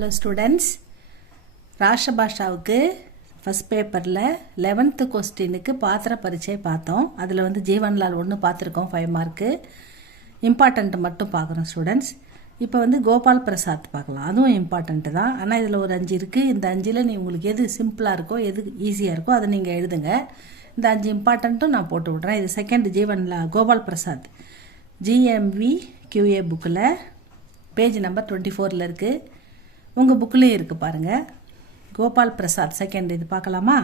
Hello students, ராஷ்டிரபாஷாவுக்கு first பேப்பரில் 11th கொஸ்டினுக்கு பாத்திர பரீட்சை பார்த்தோம். அதில் வந்து ஜீவன்லால் ஒன்று பார்த்துருக்கோம், 5 மார்க்கு. இம்பார்ட்டண்ட்டு மட்டும் பார்க்குறோம் ஸ்டூடெண்ட்ஸ். இப்போ வந்து கோபால் பிரசாத் பார்க்கலாம், அதுவும் இம்பார்ட்டண்ட்டு தான். ஆனால் இதில் ஒரு 5 இருக்குது. இந்த 5ல் உங்களுக்கு எது சிம்பிளாக இருக்கோ, எது ஈஸியாக இருக்கோ அதை நீங்கள் எழுதுங்க. இந்த 5 இம்பார்ட்டண்ட்டும் நான் போட்டு விட்றேன். இது second Jeevanlal Gopal Prasad GMV QA புக்கில் பேஜ் நம்பர் 24 இருக்குது. உங்கள் புக்கிலையும் இருக்குது பாருங்கள். கோபால் பிரசாத் செகண்ட் இது பார்க்கலாமா?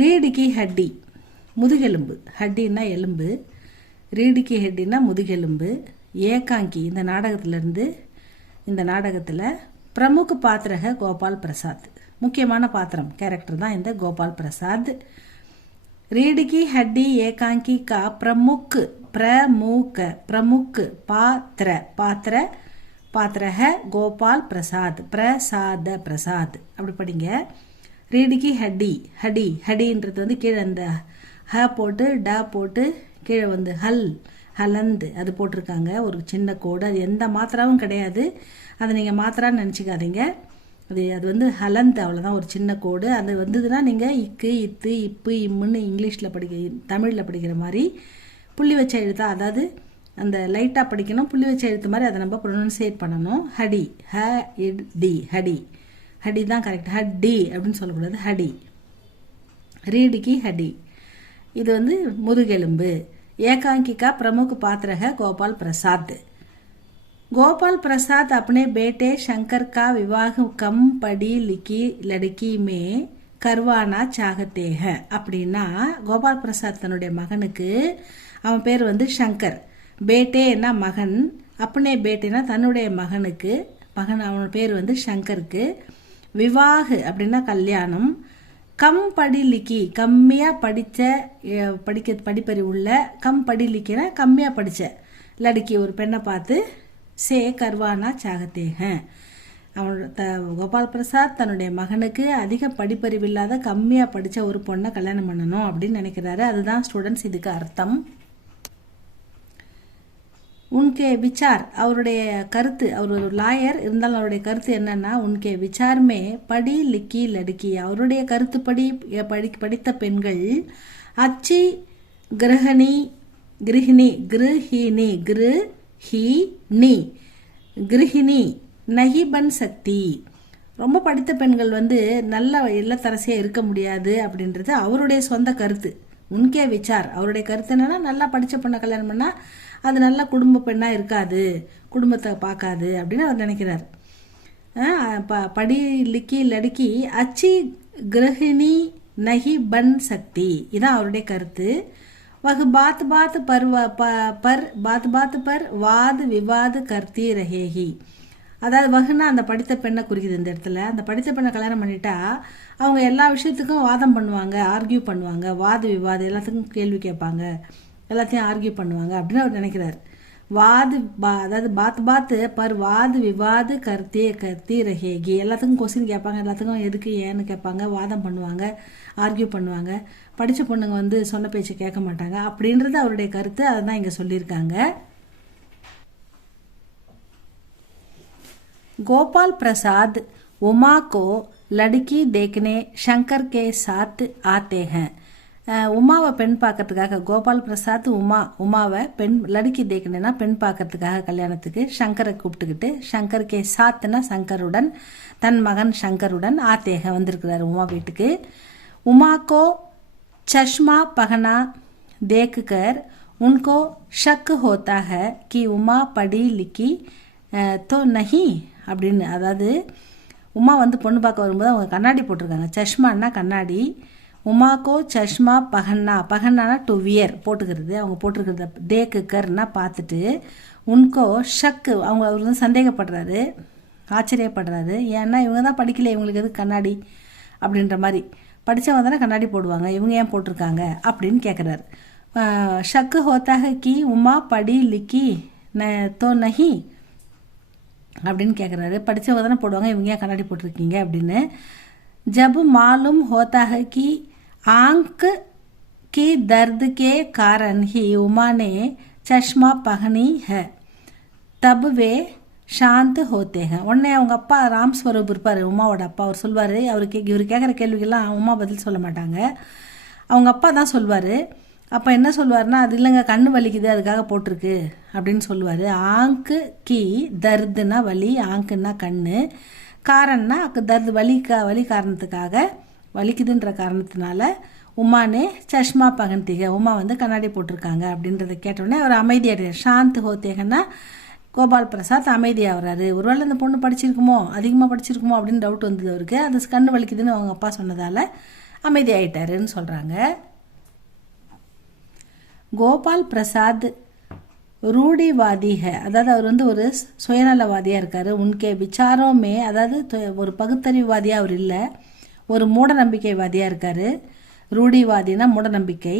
ரீடிக்கு ஹட்டி, முதுகெலும்பு. ஹட்டின்னா எலும்பு, ரீடிக்கு ஹெட்டின்னா முதுகெலும்பு. ஏகாங்கி இந்த நாடகத்திலேருந்து, இந்த நாடகத்தில் பிரமுக பாத்திரக கோபால் பிரசாத், முக்கியமான பாத்திரம் கேரக்டர் தான் இந்த கோபால் பிரசாத். ரீடிக்கு ஹட்டி ஏகாங்கி கா பிரமுக் பாத்திர பாத்திரக கோபால் பிரசாத், பிரசாத் அப்படி படிங்க. ரீடிக்கு ஹட்டி, ஹடின்றது வந்து கீழே அந்த ஹ போட்டு ட போட்டு கீழே வந்து ஹலந்து அது போட்டிருக்காங்க, ஒரு சின்ன கோடு. அது எந்த மாத்திராவும் கிடையாது, அதை நீங்கள் மாத்திரான்னு நினச்சிக்காதீங்க. அது வந்து ஹலந்து, அவ்வளோதான், ஒரு சின்ன கோடு. அது வந்ததுன்னா நீங்கள் இக்கு இத்து இப்பு இம்முன்னு இங்கிலீஷில் தமிழில் படிக்கிற மாதிரி புள்ளி வச்ச எழுத்தா, அதாவது அந்த லைட்டாக படிக்கணும், புள்ளி வச்ச எழுத்து மாதிரி அதை நம்ம ப்ரொனன்சியேட் பண்ணணும். ஹடி, ஹடி தான் கரெக்ட். ஹட்டி அப்படின்னு சொல்லக்கூடாது, ஹடி. ரீடிக்கு ஹடி, இது வந்து முதுகெலும்பு. ஏகாங்கிகா பிரமுக பாத்திரக கோபால் பிரசாத். கோபால் பிரसाद अपने बेटे शंकर का विवाह कम पढ़ी लिखी लड़की में करवाना चाहते हैं. அப்படின்னா கோபால் பிரசாத் தன்னுடைய மகனுக்கு, அவன் பேர் வந்து சங்கர், பேட்டேன்னா மகன், அப்பனே பேட்டேனா தன்னுடைய மகனுக்கு, அவன் பேர் வந்து சங்கருக்கு. விவாஹ் அப்படின்னா கல்யாணம். கம் படி லிக்கி, கம்மியாக படிப்பறிவு உள்ள, கம் படி லிக்கினா கம்மியாக படித்த லடுக்கி, ஒரு பெண்ணை பார்த்து சே கர்வானா சாகத்தே ஹேன். அவனோட கோபால் பிரசாத் தன்னுடைய மகனுக்கு அதிக படிப்பறிவு இல்லாத கம்மியாக படித்த ஒரு பொண்ணை கல்யாணம் பண்ணணும் அப்படின்னு நினைக்கிறாரு. அதுதான் ஸ்டூடெண்ட்ஸ் இதுக்கு அர்த்தம். உன்கே விசார், அவருடைய கருத்து, அவர் ஒரு லாயர் இருந்தாலும் அவருடைய கருத்து என்னன்னா, உன்கே விசார்மே படி லிக்கி லடுக்கி, அவருடைய கருத்துப்படி படித்த பெண்கள் அச்சி கிருஹிணி நஹி பன் சக்தி, ரொம்ப படித்த பெண்கள் வந்து நல்ல இல்லத்தரசியாக இருக்க முடியாது அப்படின்றது அவருடைய சொந்த கருத்து. உன்கே விசார், அவருடைய கருத்து என்னன்னா, நல்லா படித்த பெண்ணை கல்யாணம் பண்ணால் அது நல்ல குடும்ப பெண்ணாக இருக்காது, குடும்பத்தை பார்க்காது அப்படின்னு அவர் நினைக்கிறார். படி லிக்கி லடுக்கி அச்சி கிரஹிணி நஹி பன் சக்தி, இதான் அவருடைய கருத்து. वह बात पर वाद विवाद करती रहेगी. அதாவது வகுனா அந்த படித்த பெண்ணை குறிக்குது இந்த இடத்துல. அந்த படித்த பெண்ணை கல்யாணம் பண்ணிட்டா அவங்க எல்லா விஷயத்துக்கும் வாதம் பண்ணுவாங்க, ஆர்கியூ பண்ணுவாங்க, வாத விவாதம் எல்லாத்துக்கும் கேள்வி கேட்பாங்க, எல்லாத்தையும் ஆர்கியூ பண்ணுவாங்க அப்படின்னு அவர் நினைக்கிறார். அதாவது பாத் பர் வாது விவாது கர்த்தி ரஹேகி, எல்லாத்துக்கும் கொஸ்டின் கேட்பாங்க, எல்லாத்துக்கும் எதுக்கு ஏன்னு கேட்பாங்க, வாதம் பண்ணுவாங்க, ஆர்கியூ பண்ணுவாங்க. படித்த பொண்ணுங்க வந்து சொன்ன பேச்சு கேட்க மாட்டாங்க அப்படின்றது அவருடைய கருத்து. அதை தான் இங்கே சொல்லியிருக்காங்க. गोपाल प्रसाद उमा को लड़की देखने शंकर के साथ आते हैं. உமாவை பெண் பார்க்கறதுக்காக கோபால் பிரசாத் உமாவை லடுக்கி தேக்கணுன்னா பெண் பார்க்கறதுக்காக கல்யாணத்துக்கு சங்கரை கூப்பிட்டுக்கிட்டு, சங்கர் கே சாத்னா சங்கருடன், தன் மகன் சங்கருடன் ஆத்தேக வந்திருக்கிறார் உமா வீட்டுக்கு. உமாக்கோ चश्मा पहना देखकर उनको शक होता है कि उमा पढ़ी लिखी तो नहीं அப்படின்னு. அதாவது உமா வந்து பொண்ணு பார்க்க வரும்போது அவங்க கண்ணாடி போட்டிருக்காங்க, சஷ்மான்னா கண்ணாடி. உமாக்கோ சஷ்மா பகன்னானா டு வியர் போட்டுக்கிறது, அவங்க போட்டிருக்கிறத தேக்குக்கர்னா பார்த்துட்டு, உன்கோ ஷக்கு அவர் வந்து சந்தேகப்படுறாரு, ஆச்சரியப்படுறாரு. ஏன்னா இவங்க தான் படிக்கல, இவங்களுக்கு எதுக்கு கண்ணாடி அப்படின்ற மாதிரி. படித்தவங்க தானே கண்ணாடி போடுவாங்க, இவங்க ஏன் போட்டிருக்காங்க அப்படின்னு கேட்குறாரு. ஷக்கு ஹோத்தாக கி உமா படி லிக்கி தோ நஹி அப்படின்னு கேட்குறாரு. படித்தவங்க தானே போடுவாங்க, இவங்க ஏன் கண்ணாடி போட்டிருக்கீங்க அப்படின்னு. ஜப் மாலும் ஹோத்தாக கி ஆங்க் கி தர்द के कारण ही उमा ने चश्मा पहनी है, तब वे शांत होते हैं. உடனே அவங்க அப்பா ராம் ஸ்வரூப் இருப்பார், உமாவோட அப்பா. அவர் சொல்வார், இவர் கேட்குற கேள்விக்கெல்லாம் உமா பதில் சொல்ல மாட்டாங்க, அவங்க அப்பா தான் சொல்வார். அப்போ என்ன சொல்வார்னா, அது இல்லைங்க கண்ணு வலிக்குது அதுக்காக போட்டிருக்கு அப்படின்னு சொல்லுவார். ஆங்கு கி தர்துனா வலி, ஆங்குன்னா கண்ணு, காரன்னா தர்து வலி காரணத்துக்காக, வலிக்குதுன்ற காரணத்தினால உமானே சஷ்மா பகன்திக, உமா வந்து கண்ணாடி போட்டிருக்காங்க அப்படின்றத கேட்டோடனே அவர் அமைதியாகிறார். சாந்த் ஹோத்தேகன்னா கோபால் பிரசாத் அமைதியாகிறாரு. ஒருவேளை அந்த பொண்ணு படிச்சிருக்குமோ, அதிகமாக படிச்சிருக்குமோ அப்படின்னு டவுட் வந்தது அவருக்கு. அது கண்ணு வலிக்குதுன்னு அவங்க அப்பா சொன்னதால் அமைதியாயிட்டாருன்னு சொல்கிறாங்க. கோபால் பிரசாத் ரூடிவாதி ஹே, அதாவது அவர் வந்து ஒரு சுயநலவாதியாக இருக்கார். உன்கே விசாரமே, அதாவது ஒரு பகுத்தறிவுவாதியாக அவர் இல்லை, ஒரு மூட நம்பிக்கைவாதியாக இருக்கார். ரூடிவாதினா மூடநம்பிக்கை,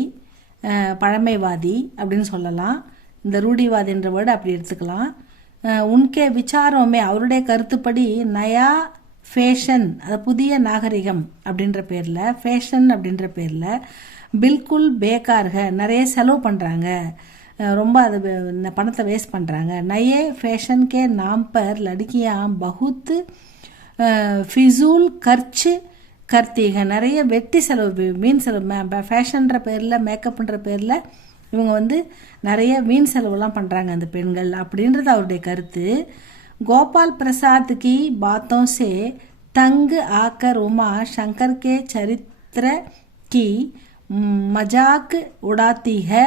பழமைவாதி அப்படின்னு சொல்லலாம். இந்த ரூடிவாதின்ற வேர்டு அப்படி எடுத்துக்கலாம். உன்கே விசாரமே, அவருடைய கருத்துப்படி நயா ஃபேஷன், அது புதிய நாகரிகம் அப்படின்ற பேரில், ஃபேஷன் அப்படின்ற பேரில் பில்குல் பேக்கார்க, நிறைய செலவு பண்ணுறாங்க, ரொம்ப அது பணத்தை வேஸ்ட் பண்ணுறாங்க. நயே ஃபேஷன் கே நாம் பர் லடுக்கியா பகுத் ஃபிசூல் கர்ச்சு கர்த்திக, நிறைய வெட்டி செலவு, வீண் செலவு, ஃபேஷன்ற பேரில், மேக்கப்ன்ற பேரில் இவங்க வந்து நிறைய வீண் செலவுலாம் பண்ணுறாங்க அந்த பெண்கள் அப்படின்றது அவருடைய கருத்து. கோபால் பிரசாத் கி பாத்தோं से तंग आकर उमा शंकर के चरित्र की मजाक उड़ाती है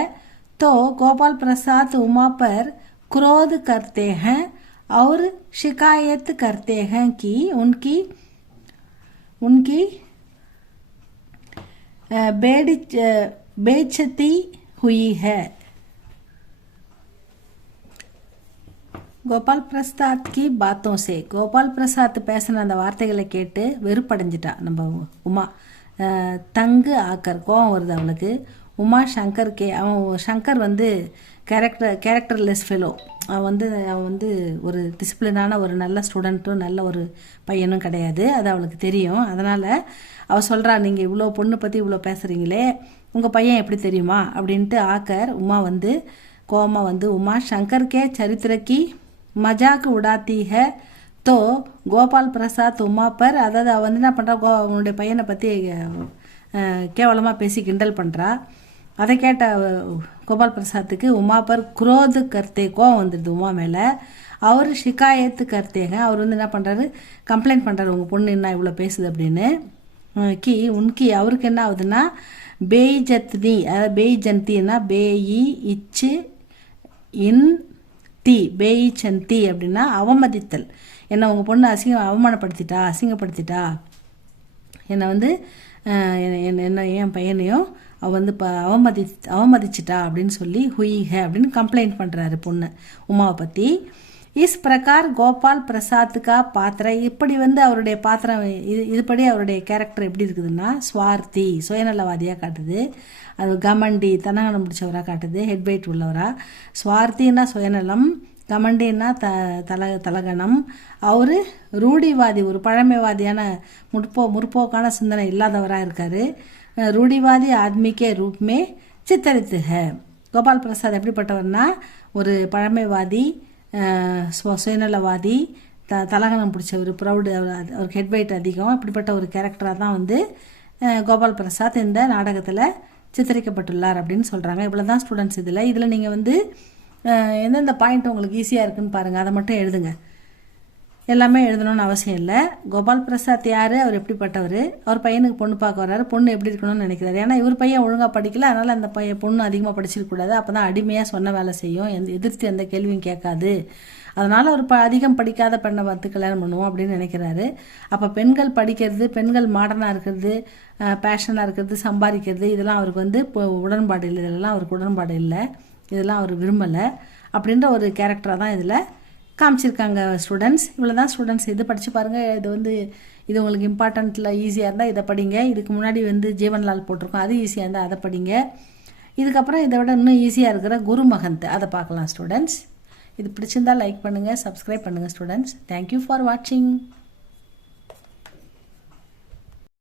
तो गोपाल प्रसाद उमा पर क्रोध करते हैं और शिकायत करते हैं कि उनकी बेइज्जती हुई है. கோபால் பிரசாத் கி பாத்தோं से, கோபால் பிரசாத் பேசின அந்த வார்த்தைகளை கேட்டு வெறுப்படைஞ்சிட்டா நம்ம உமா. தங்கு ஆக்கர், கோவம் வருது அவளுக்கு. உமா சங்கர்கே, அவன் சங்கர் வந்து கேரக்டர்லெஸ் ஃபெலோ, அவன் வந்து ஒரு டிசிப்ளினான ஒரு நல்ல ஸ்டூடெண்ட்டும் நல்ல ஒரு பையனும் கிடையாது, அது அவளுக்கு தெரியும். அதனால் அவள் சொல்கிறா, நீங்கள் இவ்வளோ பொண்ணு பற்றி இவ்வளோ பேசுகிறீங்களே, உங்கள் பையன் எப்படி தெரியுமா அப்படின்ட்டு ஆக்கர் உமா வந்து கோமா வந்து உமா சங்கர்கே சரித்திரக்கி மஜாக்கு உடாத்தி ஹே தோ கோபால் பிரசாத் உமா பர், அதாவது அவள் வந்து என்ன பண்ணுறா, அவனுடைய பையனை பற்றி கேவலமாக பேசி கிண்டல் பண்ணுறா. அதை கேட்ட கோபால் பிரசாத்துக்கு உமா பர் குரோது கர்த்தே, கோவம் வந்துடுது உமா மேலே. அவர் ஷிகாயத்து கர்த்தேங்க, அவர் வந்து என்ன பண்ணுறாரு, கம்ப்ளைண்ட் பண்ணுறாரு, உங்கள் பொண்ணு என்ன இவ்வளோ பேசுது அப்படின்னு. கி உன்கி, அவருக்கு என்ன ஆகுதுன்னா பேய்ஜத்னி, அதாவது பேய்ஜந்தின்னா பேயி இச்சு இன் தீ, பேயிச்சந்தி அப்படின்னா அவமதித்தல். என்னை உங்கள் பொண்ணு அவமானப்படுத்திட்டா, அசிங்கப்படுத்திட்டா, என்னை வந்து என்ன என் பையனையும் அவள் வந்து அவமதிச்சிட்டா அப்படின்னு சொல்லி ஹுயிஹ அப்படின்னு கம்ப்ளைண்ட் பண்ணுறாரு பொண்ணு உமாவை பற்றி. இஸ் பிரகார் கோபால் பிரசாத்துக்கா பாத்திரம், இப்படி வந்து அவருடைய பாத்திரம் இதுபடி அவருடைய கேரக்டர் எப்படி இருக்குதுன்னா ஸ்வார்த்தி, சுயநலவாதியாக காட்டுது. அது கமண்டி, தன்னகனம் முடிச்சவராக காட்டுது, ஹெட் வெயிட் உள்ளவராக. ஸ்வார்த்தின்னா சுயநலம், கமண்டின்னா தலகணம். அவர் ரூடிவாதி, ஒரு பழமைவாதியான முற்போக்கான சிந்தனை இல்லாதவராக இருக்கார். ரூடிவாதி ஆத்மிக்கே ரூப்மே சித்தரித்து ஹே. கோபால் பிரசாத் எப்படிப்பட்டவர்னா ஒரு பழமைவாதி, சுயநலவாதி, தலகணம் பிடிச்சவர், ப்ரௌடு, அவருக்கு ஹெட் வெயிட் அதிகம். இப்படிப்பட்ட ஒரு கேரக்டராக தான் வந்து கோபால் பிரசாத் இந்த நாடகத்தில் சித்தரிக்கப்பட்டுள்ளார் அப்படின்னு சொல்கிறாங்க. இவ்வளோ தான் ஸ்டூடெண்ட்ஸ். இதில் நீங்கள் வந்து எந்தெந்த பாயிண்ட் உங்களுக்கு ஈஸியாக இருக்குன்னு பாருங்கள், அதை மட்டும் எழுதுங்க. எல்லாமே எழுதணும்னு அவசியம் இல்லை. கோபால் பிரசாத் யார், அவர் எப்படிப்பட்டவர், அவர் பையனுக்கு பொண்ணு பார்க்க வர்றாரு, பொண்ணு எப்படி இருக்கணும்னு நினைக்கிறாரு. ஏன்னா இவர் பையன் ஒழுங்காக படிக்கல, அதனால் அந்த பொண்ணு அதிகமாக படிச்சிருக்கக்கூடாது, அப்போ தான் அடிமையாக சொன்ன வேலை செய்யும், எதிர்த்து எந்த கேள்வியும் கேட்காது, அதனால் ஒரு அதிகம் படிக்காத பெண்ணை பார்த்து கல்யாணம் பண்ணுவோம் அப்படின்னு நினைக்கிறாரு. அப்போ பெண்கள் படிக்கிறது, பெண்கள் மாடர்னாக இருக்கிறது, பேஷனாக இருக்கிறது, சம்பாதிக்கிறது, இதெல்லாம் அவருக்கு வந்து இப்போ உடன்பாடு இல்லை, இதெல்லாம் அவருக்கு உடன்பாடு இல்லை, இதெல்லாம் அவர் விரும்பலை அப்படின்ற ஒரு கேரக்டராக தான் இதில் காமிச்சிருக்காங்க ஸ்டூடெண்ட்ஸ். இவ்வளோ தான் ஸ்டூடெண்ட்ஸ். இது படித்து பாருங்கள். இது உங்களுக்கு இம்பார்ட்டண்ட்டில் ஈஸியாக இருந்தால் இதை படிங்க. இதுக்கு முன்னாடி வந்து ஜீவன்லால் போட்டிருக்கோம், அது ஈஸியாக இருந்தால் அதை படிங்க. இதுக்கப்புறம் இதை விட இன்னும் ஈஸியாக இருக்கிற குரு மகந்த், அதை பார்க்கலாம் ஸ்டூடெண்ட்ஸ். இது பிடிச்சிருந்தால் லைக் பண்ணுங்கள், சப்ஸ்கிரைப் பண்ணுங்கள் ஸ்டூடெண்ட்ஸ். தேங்க்யூ ஃபார் வாட்சிங்.